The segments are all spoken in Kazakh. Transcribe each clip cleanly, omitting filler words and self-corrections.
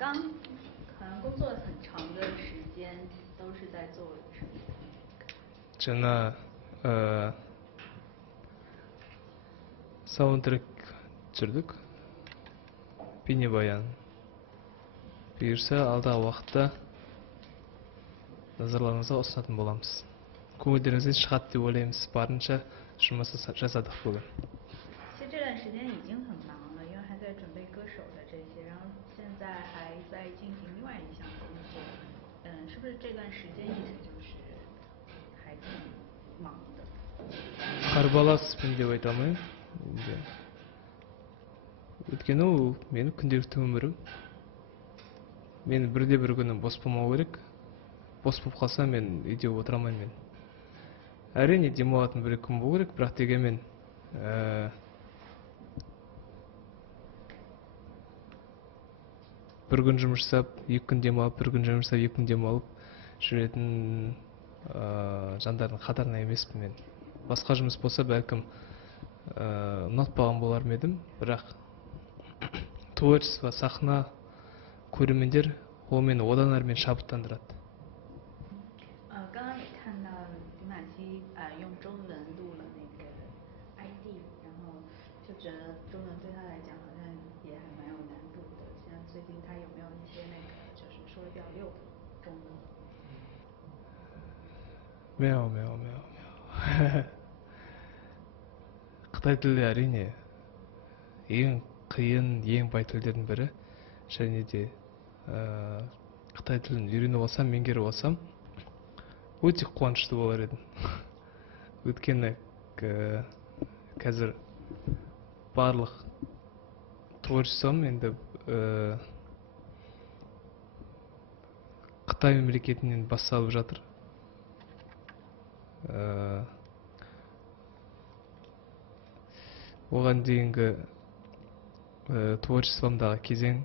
刚可能工作很长的时间都是在做什么？ 저는 саундтрек түсірдік, бейнебаян. Бұйырса алдағы уақытта назарларыңызға ұсынатын боламыз. Көңілдеріңізден шығады деп ойлаймыз. Барынша жұмыс жасадық бүгін. 其实这段时间已经很忙了，因为还在准备歌手的这些，然后现在还在进行另外一项工作。是不是这段时间一直就是还挺忙的？ қарбаласпын деп айта алмаймын. Өйткені ол менің күнделікті өмірім. Мен бірде бір күнім бос болмау керек. Бос болып қалса мен үйде отыра алмаймын мен. Әрине демалатын бір күн болу керек, бірақ дегенмен бір күн жұмыс жасап, екі күн демалып, бір күн жұмыс жасап, екі күн демалып жүретін жандардың қатарына емеспін мен. Басқа жұмыс болса бәлкім ұнатпаған болар ма едім, бірақ творчество, сахна, көрермендер ол мені одан әрі шабыттандырады. 刚刚也看到李玛姬用中文录了那个 ID， 然后就觉得中文对他来讲好像也还蛮有难度的。现在最近他有没有一些那个就是说的比较溜的中文？ 매워. Қытай тілі әрине ең қиын, ең бай тілдердің бірі. Және де Қытай тілін үйреніп алсам, меңгеріп алсам, өте қуанышты болар едім. Өйткені қазір барлық творчеством енді Қытай мемлекетінен басталып жатыр. Оған дейінгі творчествомдағы кезең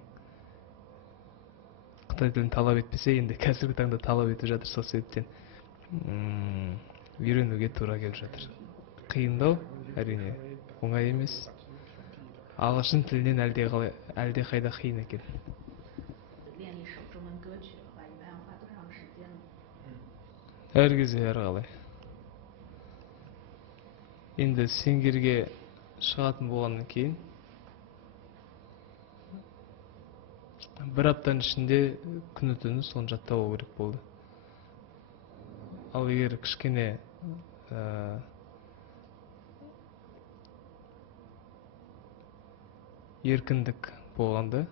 Қытай тілін талап етпесе, енді қазіргі таңда талап етіп жатыр. Сол себептен үйренуге тура келіп жатыр. Қиындау әрине оңай емес. Ағылшын тілінен әлде қайда қиын екен. 练一首中文歌曲的话，一般要花多长时间呢？ әр кезде әрқалай. Енді сеңгерге шығатын болғаннан кейін бір аптаның ішінде күні түні соны жаттау керек болды. Ал егер кішкене еркіндік болғанда,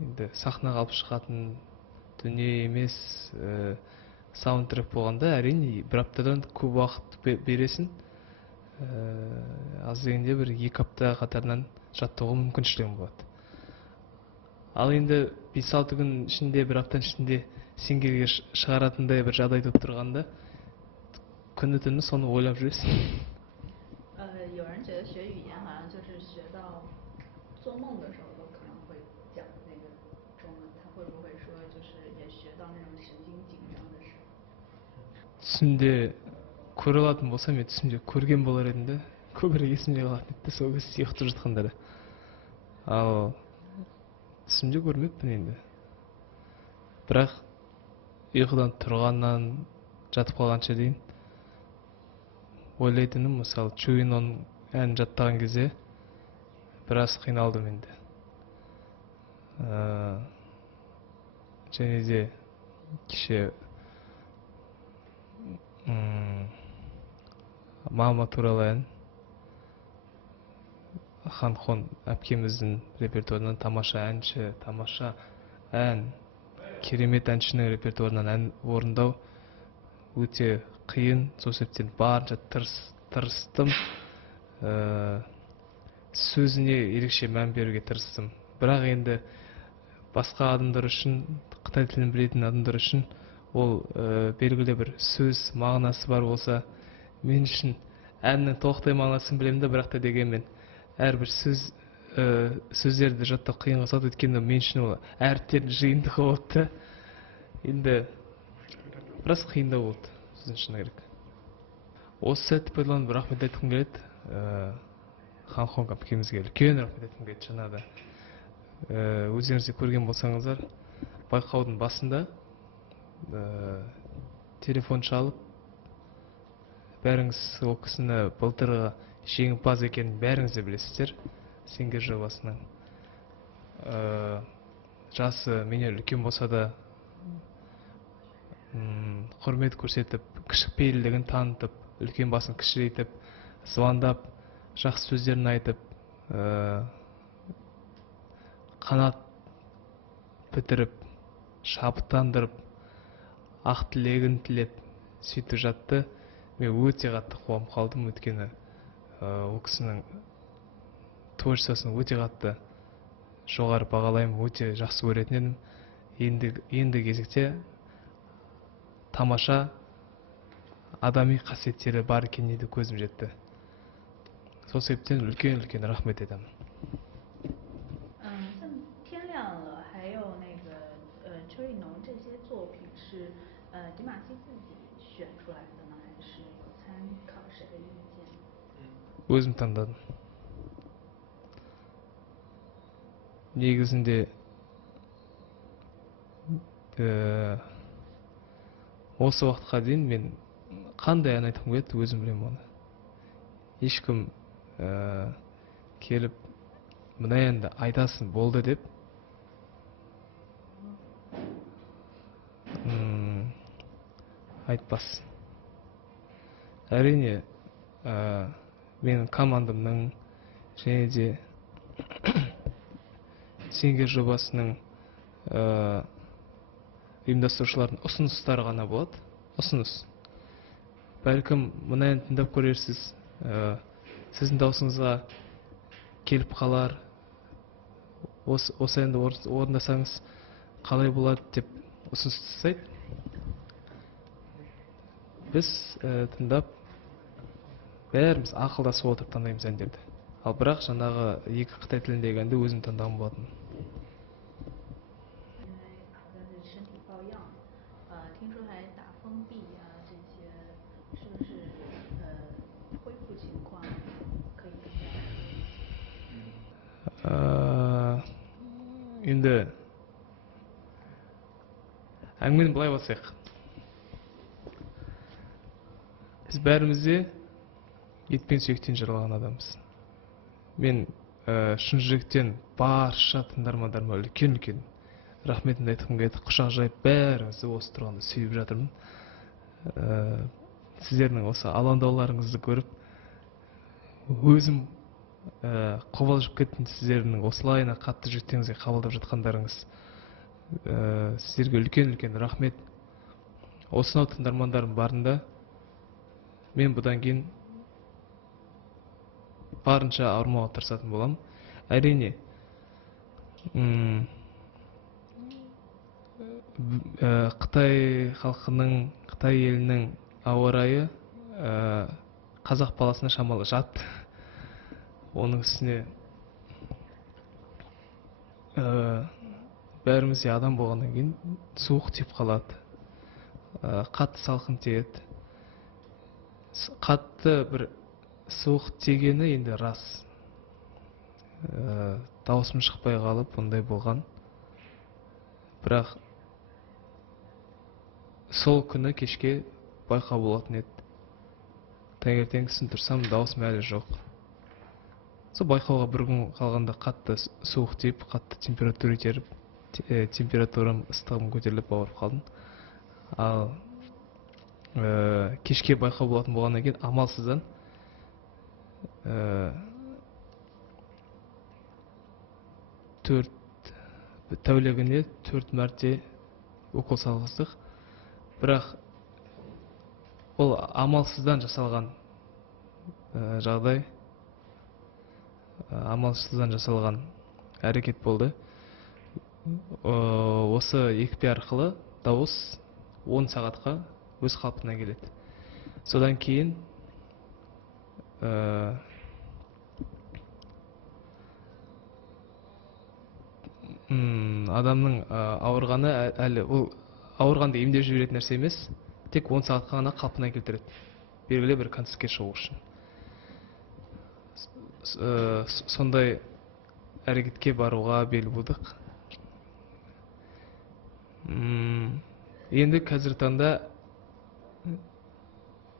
енді сахнаға алып шығатын дүние емес, саундтрек болғанда әрине бір аптадан көп уақыт бересің. Аз дегенде бір 2 апта қатарынан жаттауға мүмкіншілігім болады. Ал енді 5-6 күн ішінде, бір аптаның ішінде сеңгерге шығаратындай бір жағдай болып тұрғанда, күні түні соны ойлап жүресің. 有人觉得学语言好像就是学到做梦的时候都可能会讲那个中文，他会不会说就是也学到那种神经紧张的时候？ түсімде көре алатын болсам, мен түсімде көрген болар едім де, көбірек есімде қалатын еді сол кезде ұйықтап жатқанда да. Ал түсімде көрмеппін енді. Бірақ ұйқыдан тұрғаннан жатып қалғанша дейін ойлайтыным, мысалы Чуйнон әнін жаттаған кезде біраз қиналдым енді. Және де кеше мама туралы ән Ханхон әпкеміздің репертуарынан тамаша әнші, тамаша ән, керемет әншінің репертуарынан ән орындау өте қиын. Сол себептен барынша тырыстым. Сөзіне ерекше мән беруге тырыстым. Бірақ енді басқа адамдар үшін, Қытай тілін білетін адамдар үшін ол белгілі бір сөз мағынасы бар болса, мен үшін әннің толықтай мағынасын білемін де, бірақ та дегенмен әрбір сөздерді жаттау қиынға соғады. Өйткені мен үшін ол әріптердің жиынтығы болды. Енді біраз қиындау болды, сөздің шыны керек. Осы сәтті пайдаланып рахмет айтқым келеді. Ханхон әпкемізге үлкен рахмет айтқым келеді. Жаңағыда өздеріңіз көрген болсаңыздар, байқаудың басында телефон шалып, бәріңіз ол кісіні былтырғы жеңімпаз екенін бәріңіз де білесіздер. Сеңгер жобасының жасы менен үлкен болса да құрмет көрсетіп, кішіпейілдігін танытып, үлкен басын кішірейтіп, звондап, жақсы сөздерін айтып, қанат бітіріп, шабыттандырып, ақ тілегін тілеп сөйтіп жатты. Мен өте қатты қуанып қалдым, өйткені ол кісінің творчествосын өте қатты жоғары бағалаймын, өте жақсы көретін едім. Енді кезекте тамаша адами қасиеттері бар екеніне де көзім жетті. Сол себептен үлкен рахмет етемін. 像天亮了，还有那个邱意浓这些作品是迪玛希自己选出来的呢，还是有参考谁的意见？ өзім таңдадым. Негізінде осы уақытқа дейін мен қандай ән айтқым келеді, өзім білемін оны. Ешкім келіп мына әнді айтасың болды деп айтпас. Әрине менің командамның және де Сеңгер жобасының ұйымдастырушылардың ұсыныстары ғана болады. Ұсыныс. Бәлкім мына әнді тыңдап көрерсіз, сіздің даусыңызға келіп қалар, осы әнді орындасаңыз қалай болады деп ұсыныс тастайды. Біз тыңдап, бәріміз ақылдасып отырып таңдаймыз әндерді. Ал бірақ жаңағы екі Қытай тіліндегі әнді өзім таңдағым болатын. 身体抱恙，听说还打封闭啊，这些是不是恢复情况可以更加？ енді әңгімені былай бастайық. Біз бәріміз де ет пен сүйектен жаралған адамбыз. Мен шын жүректен барша тыңдармандарыма үлкен рахметімді айтқым келеді. Құшақ жайып бәріңізді осы тұрғанда сүйіп жатырмын. Сіздердің осы алаңдауларыңызды көріп, өзім қобалжып кеттім. Сіздердің осылайына қатты жүректеріңізге қабылдап жатқандарыңыз. Сіздерге үлкен рахмет. Осынау тыңдармандарым барында мен бұдан кейін барынша ауырмауға тырысатын боламын. Әрине, Қытай халқының, Қытай елінің ауа райы қазақ баласына шамалы жат. Оның үстіне бәріміз де адам болғаннан кейін суық тиіп қалады. Қатты салқын тиеді. Қатты бір суық тигені енді рас. Даусым шықпай қалып, ондай болған. Бірақ сол күні кешке байқау болатын еді. Таңертеңгісін тұрсам, даусым әлі жоқ. Сол байқауға бір күн қалғанда қатты суық тиіп, қатты температура теріп, температурам, ыстығым көтеріліп ауырып қалдым. Ал кешке байқау болатын болғаннан кейін амалсыздан тәулігіне 4 мәрте укол салғыздық. Бірақ ол амалсыздан жасалған жағдай, амалсыздан жасалған әрекет болды. Осы екпе арқылы дауыс 10 сағатқа өз қалпына келеді. Содан кейін адамның ауырғаны әлі, ол ауырғанды емдеп жіберетін нәрсе емес, тек 10 сағатқа ғана қалпына келтіреді, белгілі бір концертке шығу үшін. Сондай әрекетке баруға бел будық. Енді қазір таңда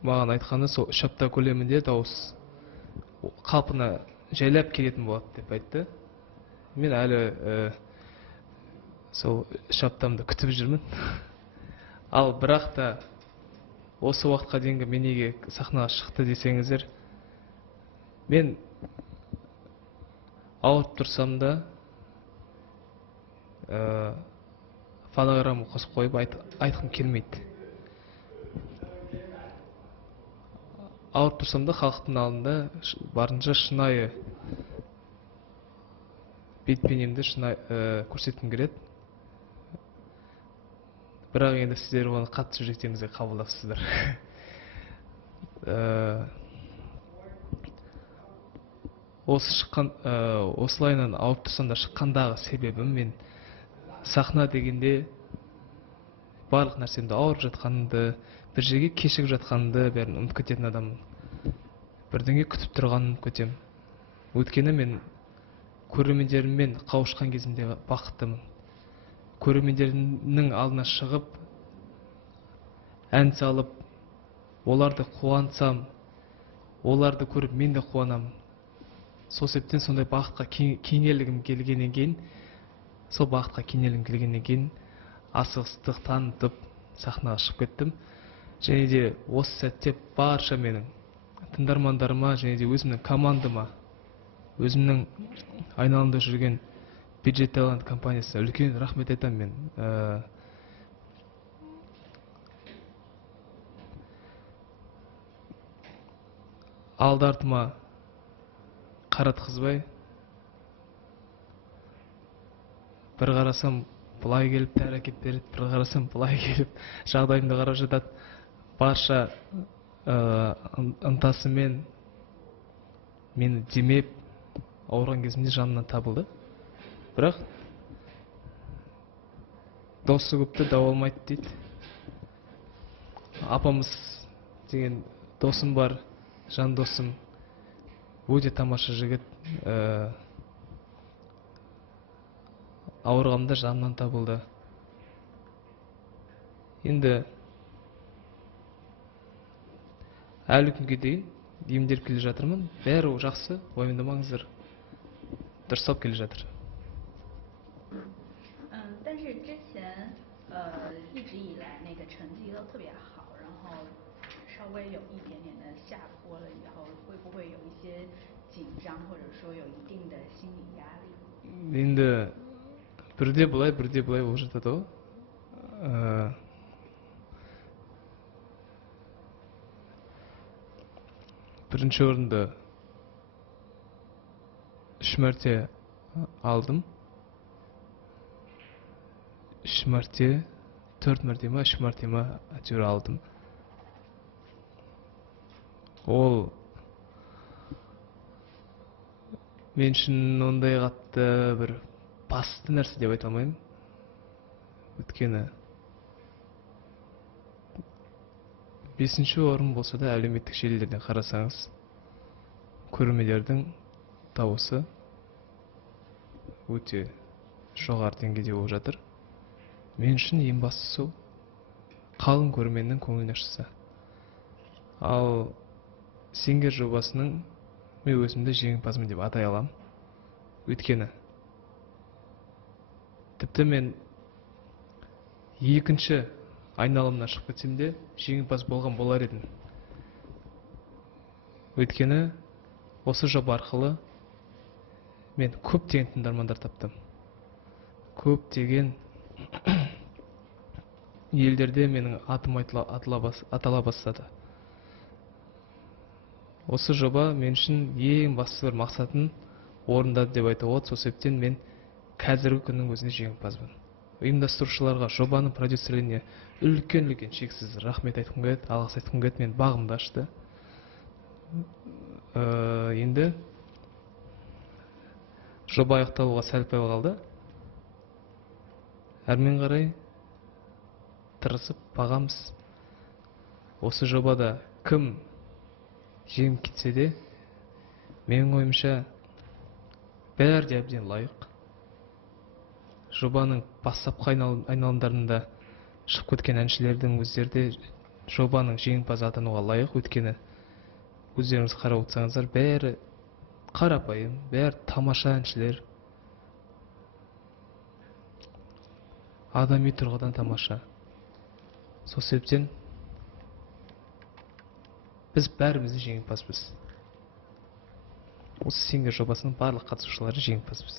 маған айтқаны сол 3 апта көлемінде дауыс қалпына жайлап келетін болады деп айтты. Мен әлі сол 3 аптамды күтіп жүрмін. Ал бірақ та осы уақытқа дейінгі мен неге сахнаға шықты десеңіздер, мен ауырып тұрсам да фонограмма қосып қойып айтқым келмейді. Ауырып тұрсам да халықтың алдында барынша шынайы бет-бейнемді көрсеткім келеді. Бірақ енді сіздер оны қатты жүректеріңізге қабылдапсыздар. Осылайынан ауырып тұрсам да шыққандағы себебім, мен сахна дегенде барлық нәрсемді ауырып жатқанымды, бір жерге кешігіп жатқанымды бәрін ұмытып кететін адаммын. Бірдеңе күтіп тұрғанын көтем. Өйткені мен көрермендеріммен қауышқан кезімде бақыттымын. Көрермендерінің алдына шығып, ән салып, оларды қуантсам, оларды көріп мен де қуанамын. Сол себептен сондай бақытқа кенелгім келгеннен кейін, асығыстық танытып сахнаға шығып кеттім. Және де осы сәтте барша менің тыңдармандарыма, және де өзімнің командама, өзімнің айналымда жүрген Бюджет Талант компаниясына үлкен рахмет айтамын мен. Алды-артыма қаратқызбай, бір қарасам бұлай келіп тәрі әкеп береді, бір қарасам бұлай келіп жағдайымды қарап жатады. Барша ынтасымен мені демеп, ауырған кезімде жанымнан табылды. Бірақ досы көпті дау алмайды дейді. Апамыз деген досым бар, жан досым, өте тамаша жігіт. Ауырғанымда жанымнан табылды. Енді әлі күнге дейін емделіп келе жатырмын. Бәрі жақсы, уайымдамаңыздар. Дұрыстап келе жатыр. 但是之前一直以来那个成绩都特别好，然后稍微有一点点的下坡了以后，会不会有一些紧张，或者说有一定的心理压力？ енді бірде бұлай болып жатады ғой. Бірінші орынды 3 мәрте алдым. 3 мәрте, 4 мәрте ма, 3 мәрте ма әйтеуір алдым. Ол мен үшін ондай қатты бір басты нәрсе деп айта алмаймын. Өйткені 5-ші орын болса да әлеуметтік желілерден қарасаңыз, көрермендердің дауысы өте жоғары деңгейде болып жатыр. Мен үшін ең бастысы қалың көрерменнің көңіліне шықса. Ал Сингер жобасының мен өзімді жеңімпазымын деп атай аламын. Өйткені тіпті мен екінші айналымнан шығып кетсем де жеңімпаз болған болар едім. Өйткені осы жоба арқылы мен көптеген тыңдармандар таптым. Көптеген елдерде менің атым атала бастады. Осы жоба мен үшін ең басты бір мақсатын орындады деп айтуға болады. Сол себептен мен қазіргі күннің өзінде жеңімпазбын. Ұйымдастырушыларға, жобаның продюсерлеріне үлкен шексіз рахмет айтқым келеді, алғыс айтқым келеді. Мен бағымды ашты. Енді жоба аяқталуға сәл пәл қалды. Әрмен қарай тырысып бағамыз. Осы жобада кім жеңіп кетсе де, менің ойымша бәрі де әбден лайық. Жобаның бастапқы айналымдарында шығып кеткен әншілердің өздері де жобаның жеңімпазы атануға лайық. Өйткені өздеріңіз қарап отырсаңыздар, бәрі қарапайым, бәрі тамаша әншілер. Адами тұрғыдан тамаша. Сол себептен біз бәріміз де жеңімпазбыз. Осы сингер жобасының барлық қатысушылары жеңімпазбыз.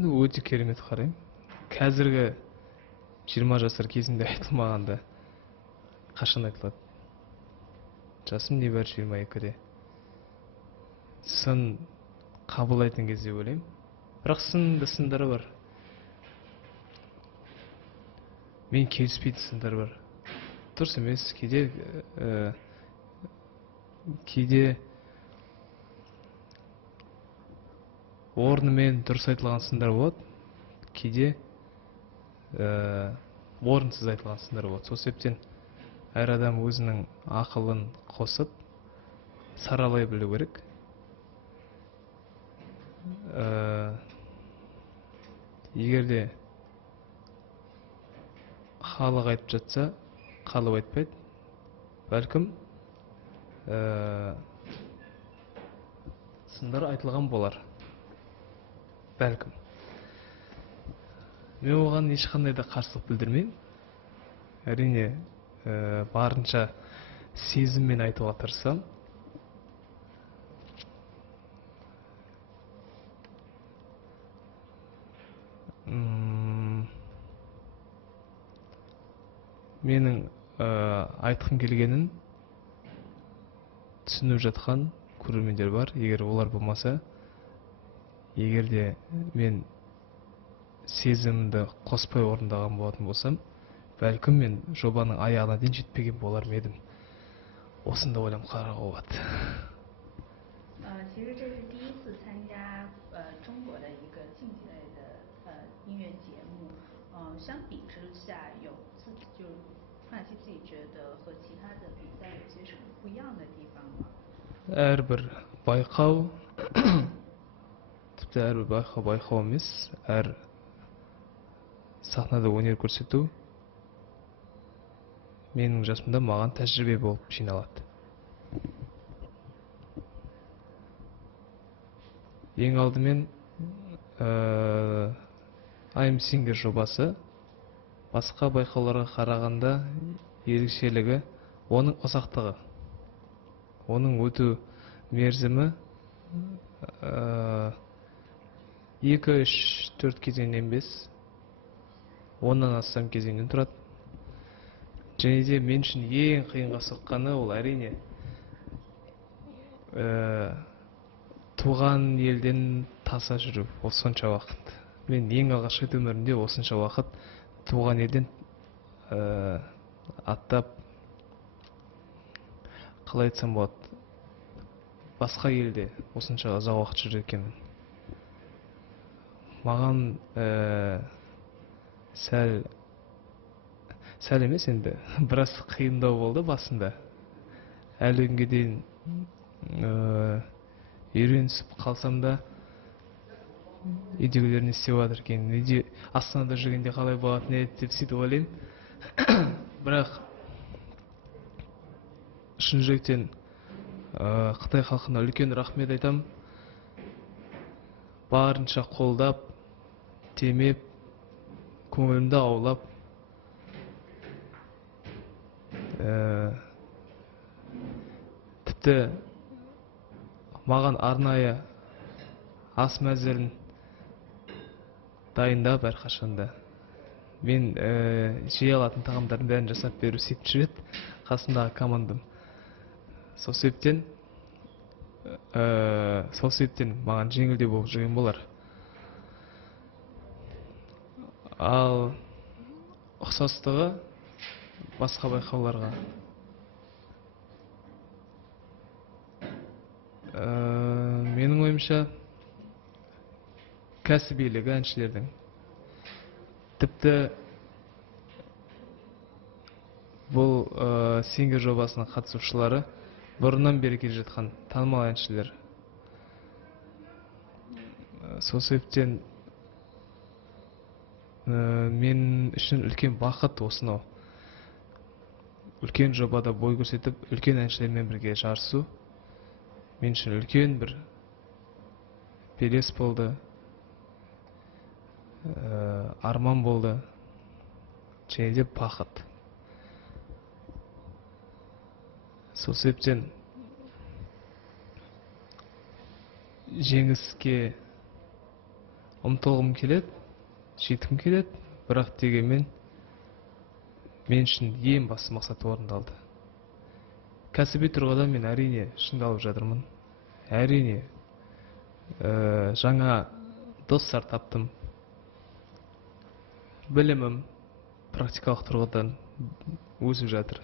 Өте керемет қараймын. Қазіргі 20 жасар кезінде айтылмағанда қашан айтылады? Жасым небәрі 22-де. Сын қабылдайтын кезде ойлаймын. Бірақ сындары бар. Мен келіспейтін сындар бар. Дұрыс емес, кейде орнымен дұрыс айтылған сындар болады, кейде орынсыз айтылған сындар болады. Сол себептен әр адам өзінің ақылын қосып, саралай білу керек. Егерде халық айтып жатса, қалып айтпайды. Бәлкім сындар айтылған болар. Бәлкім. Мен оған ешқандай да қарсылық білдірмеймін. Әрине, барынша сезіммен айтуға тырысамын. Менің айтқым келгенін түсініп жатқан көрермендер бар. Егер олар болмаса, егерде мен сезімімді қоспай орындаған болатын болсам, бәлкім мен жобаның аяғына дейін жетпеген болар ма едім. Осында ойлам қарауға болады. 其实这是第一次参加中国的一个竞技类的音乐节目，相比之下有自己就范希自己觉得和其他的比赛有些什么不一样的地方吗？ әрбір байқау тіпті әрбір байқау емес, әр сахнада өнер көрсету менің жасымда маған тәжірибе болып жиналады. Ең алдымен I'm Singer жобасы басқа байқауларға қарағанда ерекшелігі оның ұзақтығы. Оның өту мерзімі 2-3-4 кезеңнен емес, 10-нан астам кезеңнен тұрады. Және де мен үшін ең қиынға соққаны ол әрине туған елден таса жүру. Ол сонша уақыт. Мен ең алғашқы өмірімде осынша уақыт туған елден аттап, қалай айтсам болады, басқа елде осынша ұзақ уақыт жүрген екенмін. Маған сәл емес енді, біраз қиындау болды басында. Әлі күнге дейін үйренісіп қалсам да, үйдегілер не істеп жатыр екен, Астанада жүргенде қалай болатын еді деп сөйтіп ойлаймын. Бірақ шын жүректен Қытай халқына үлкен рахмет айтам. Барынша қолдап, темеп, көңілімді аулап, тіпті маған арнайы ас мәзірін дайындап әрқашанда. Мен жей алатын тағамдардың бәрін жасап беру сөйтіп жүреді қасындағы командам. Сол себептен маған жеңілдеу болып жүрген болар. Ал ұқсастығы басқа байқауларға менің ойымша кәсібилігі әншілердің. Тіпті Бұл Сингер жобасының қатысушылары бұрыннан бері келе жатқан танымал әншілер. Сол себептен мен үшін үлкен бақыт осынау. Үлкен жобада бой көрсетіп, үлкен әншілермен бірге жарысу мен үшін үлкен бір белес болды, арман болды, және де бақыт. Сол себептен жеңіске ұмтылғым келеді, жеткім келеді, бірақ дегенмен мен үшін ең басты мақсат орындалды. Кәсіби тұрғыда мен әрине шыңдалып жатырмын. Әрине жаңа достар таптым. Білімім практикалық тұрғыдан өсіп жатыр.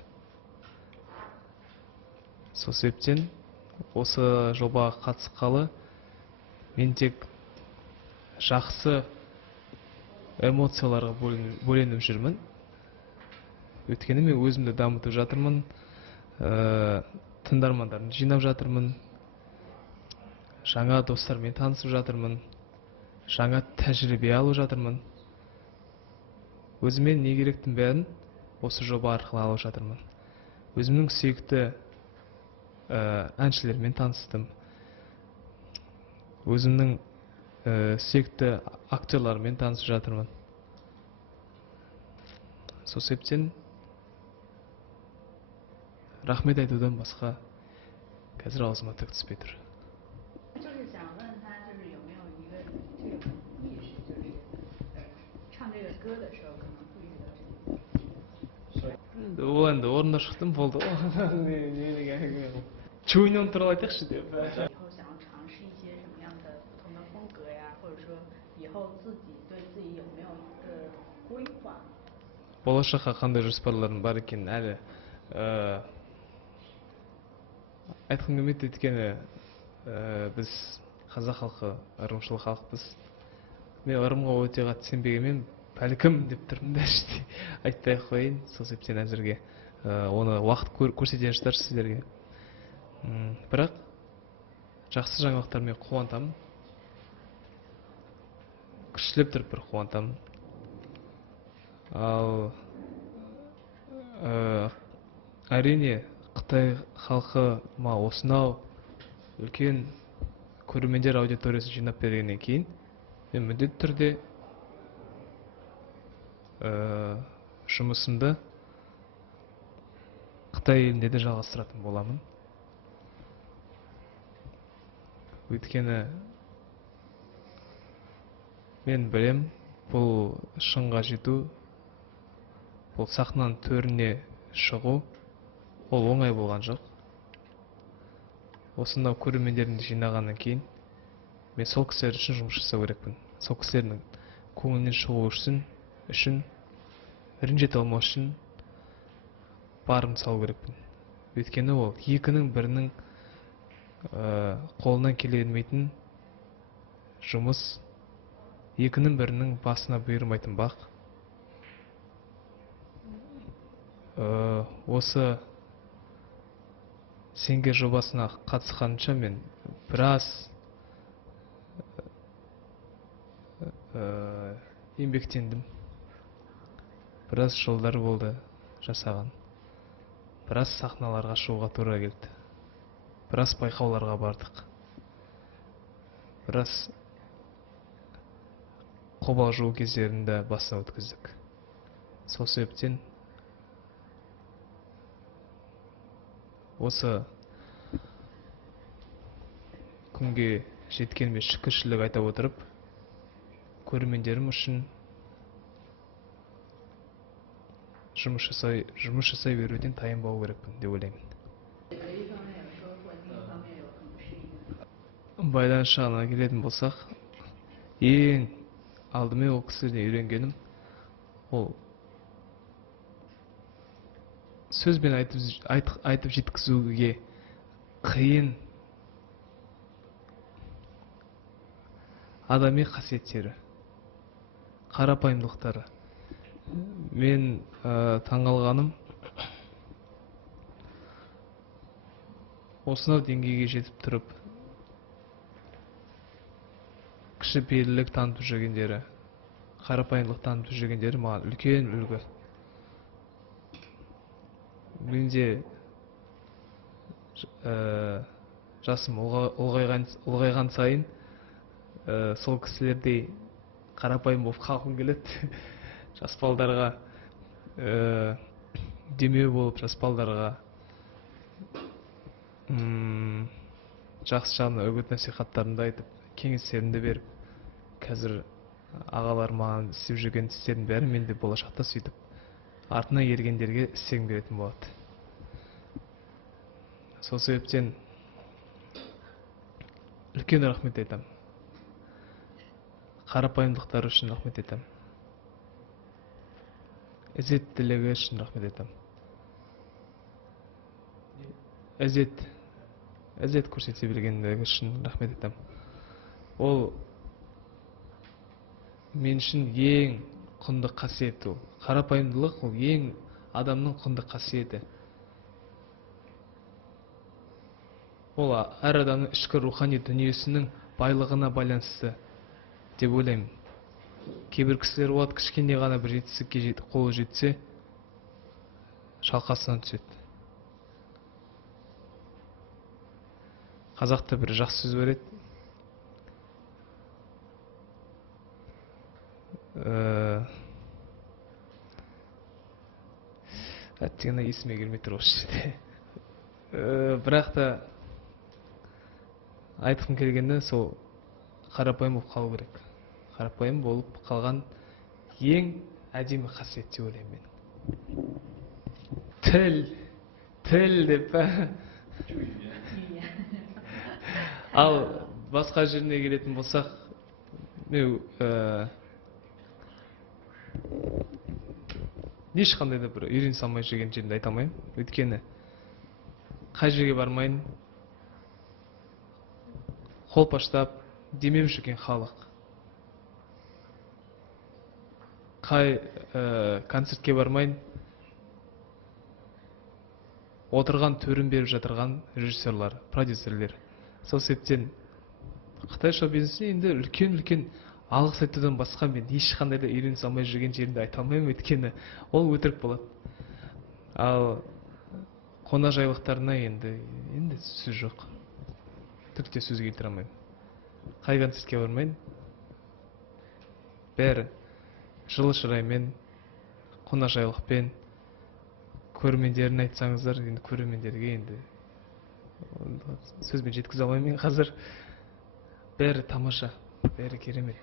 Сол себептен осы жобаға қатысқалы мен тек жақсы эмоцияларға бөленіп жүрмін. Өйткені мен өзімді дамытып жатырмын, тыңдармандарын жинап жатырмын, жаңа достармен танысып жатырмын, жаңа тәжірибе алып жатырмын. Өзіме не керектің бәрін осы жоба арқылы алып жатырмын. Өзімнің сүйікті әншілермен таныстым. Өзімнің сүйікті актерлармен танысып жатырмын. Сол себептен рахмет айтудан басқа қазір аузыма түк түспей тұр. Ол енді орында шықтым, болды. Чуйнон туралы айтайықшы деп. Болашаққа қандай жоспарларым бар екен әлі айтқым келмейді, өйткені біз қазақ халқы ырымшыл халықпыз. Мен ырымға өте қатты сенбегенмен бәлкім деп тұрмын да іште айтпай қояйын. Сол себептен әзірге оны уақыт көрсетер шығар сіздерге. Бірақ жақсы жаңалықтармен қуантамын. Күштілеп тұрып бір қуантамын. Ал әрине Қытай халқы осынау үлкен көрермендер аудиториясын жинап бергеннен кейін мен міндетті түрде жұмысымды Қытай елінде де жалғастыратын боламын. Өйткені мен білем, бұл шыңға жету, бұл сахнаның төріне шығу, ол оңай болған жоқ. Осынау көрермендерді жинағаннан кейін мен сол кісілер үшін жұмыс жасау керекпін. Сол кісілердің көңілінен шығу үшін ренжете алмау үшін барымды салу керекпін. Өйткені ол екінің бірінің қолынан келе бермейтін жұмыс, екінің бірінің басына бұйырмайтын бақ. Осы Сингер жобасына қатысқанша мен біраз еңбектендім. Біраз жылдар болды жасаған. Біраз сахналарға шығуға тура келді. Біраз байқауларға бардық. Біраз қобалжу кездерінде басына өткіздік. Сол себептен осы күнге жеткеніме шүкіршілік айта отырып, көрермендерім үшін жұмыс жасай беруден тайынбау керекпін деп ойлаймын. Байланыс жағына келетін болсақ, ең алдымен ол кісіден үйренгенім ол сөзбен айтып жеткізуге қиын адами қасиеттері, қарапайымдылықтары. Мен таңғалғаным осынау деңгейге жетіп тұрып кішіпейілділік танытып жүргендері, қарапайымдылық танытып жүргендері маған үлкен үлгі. Менде жасым ұлғайған сайын сол кісілердей қарапайым болып қалғым келеді. Жас балдарға демеу болып, жас балдарға жақсы жағына үгіт насихаттарымды айтып, кеңестерімді беріп, қазір ағалар маған істеп жүрген істердің бәрі мен де болашақта сөйтіп артына ергендерге істегім келетін болады. Сол себептен үлкен рахмет айтам. Қарапайымдылықтары үшін рахмет айтам. Ізеттілігі үшін рахмет айтам. Ізет көрсете білгендігі үшін рахмет айтам. Ол мен үшін ең құнды қасиет. Ол қарапайымдылық, ол ең адамның құнды қасиеті. Ол әр адамның ішкі рухани дүниесінің байлығына байланысты деп ойлаймын. Кейбір кісілер болады, кішкене ғана бір жетістікке қолы жетсе, шалқасынан түседі. Қазақта бір жақсы сөз бар еді. Әттеңіне есіме келмей тұр осы жерде. Бірақ та айтқым келгені сол қарапайым болып қалу керек. Қарапайым болып қалған ең әдемі қасиет деп ойлаймын мен. Тіл деп па? Ал басқа жеріне келетін болсақ, ешқандай да бір үйрене салмай жүрген жерінде айта алмаймын. Өйткені қай жерге бармайын, қолпаштап демеп жүрген халық. Қай концертке бармайын, отырған төрін беріп жатырған режиссерлар, продюсерлер. Сол себептен Қытай шоу-бизнесіне енді үлкен алғыс айтудан басқа мен ешқандай да үйрене салмай жүрген жерінде айта алмаймын, өйткені ол өтірік болады. Ал қонақжайлықтарына енді сөз жоқ. Түкте сөз келтіре алмаймын. Қай концертке бармайын, бәрі жылы шыраймен, қонақжайлықпен, көрермендерін айтсаңыздар, енді көрермендерге енді сөзбен жеткізе алмаймын мен қазір. Бәрі тамаша, бәрі керемет.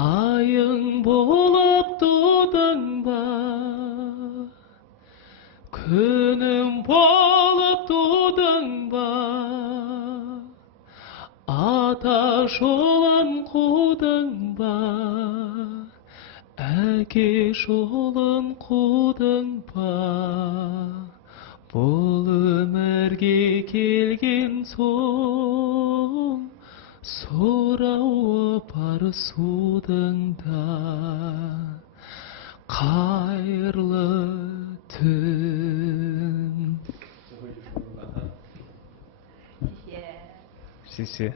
Айың болып тудың ба, күнім болып тудың ба, ата жолын қудың ба, әке жолын қудың ба, бұл өмірге келген соң сұрауы бар судың да. Қайырлы түн. 谢谢。